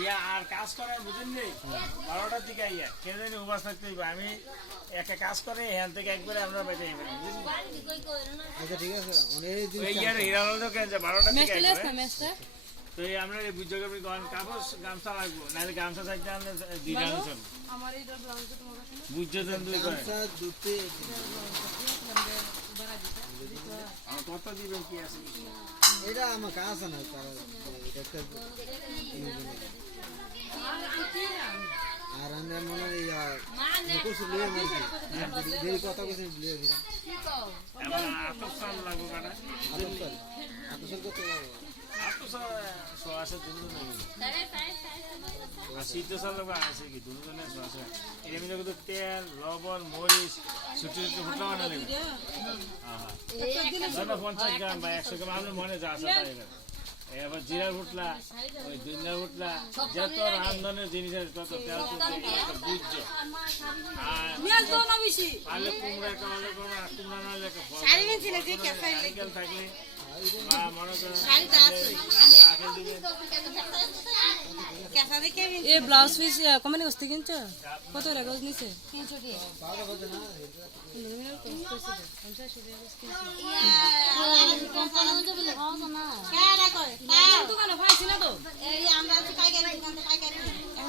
ইয়া আর কাজ করে বুঝলি 12টার দিকে ইয়া কেন জানি উপাস থাকতে হইবে আমি একটা কাজ করে এখান থেকে একবারে আমরা বেঁচে যাই বুঝলি আচ্ছা ঠিক আছে অনেক দিন এই ইয়ার হিরালদো কেন যে 12টার দিকে মেস্টলেস না মেস্টে তো এই আমরা এই বুঝে গেবি কোন কাপড় গামছা লাগবো নাহলে গামছা চাইতে আনলে দিলাম চল আমার এইটা ব্লাউজ তোমার কাছে বুঝছে দেন দুই করে গামছা দুতে আর কত দিবেন কি আছে এটা আমার কাছে না তার এটা একটা আর আমি মনে হয় মুখোশ লিয়ে মারছি দেরি কথা কিছু লিয়ে দিলাম এবার আতপ সাল লাগবো কাটা আতসল কত আতপ সাল সোয়াশে দিন না আর শীত সাল লাগবে আছে কি দুজনে সোয়াশে এর মধ্যে কিন্তু তেল লবণ মরিচ ছোট ছোট ফুটা বানা লাগবে হ্যাঁ 50 গ্রাম বা 100 গ্রাম আমরা মনে যা আছে তাই এবার জিরা উঠলা ওই দুনিয়া উঠলা যত রান্ধনের জিনিস আছে তত তেল তো বুঝছো আর মেল তো না বেশি আলে কুমড়া কালে কুমড়া না লেখা শাড়ি কিনছিল যে কেসাই নারকেল থাকলে বা মনে করো শাড়িটা আছে আখের দিকে কেসা দেখে এ ব্লাউজ পিস কমানে কষ্ট কিনছো কত টাকা গজ নিছে 300 টাকা বাবা বাবা না দোকানে পাইছি না তো এই আমরা পাইকারি দোকান থেকে পাইকারি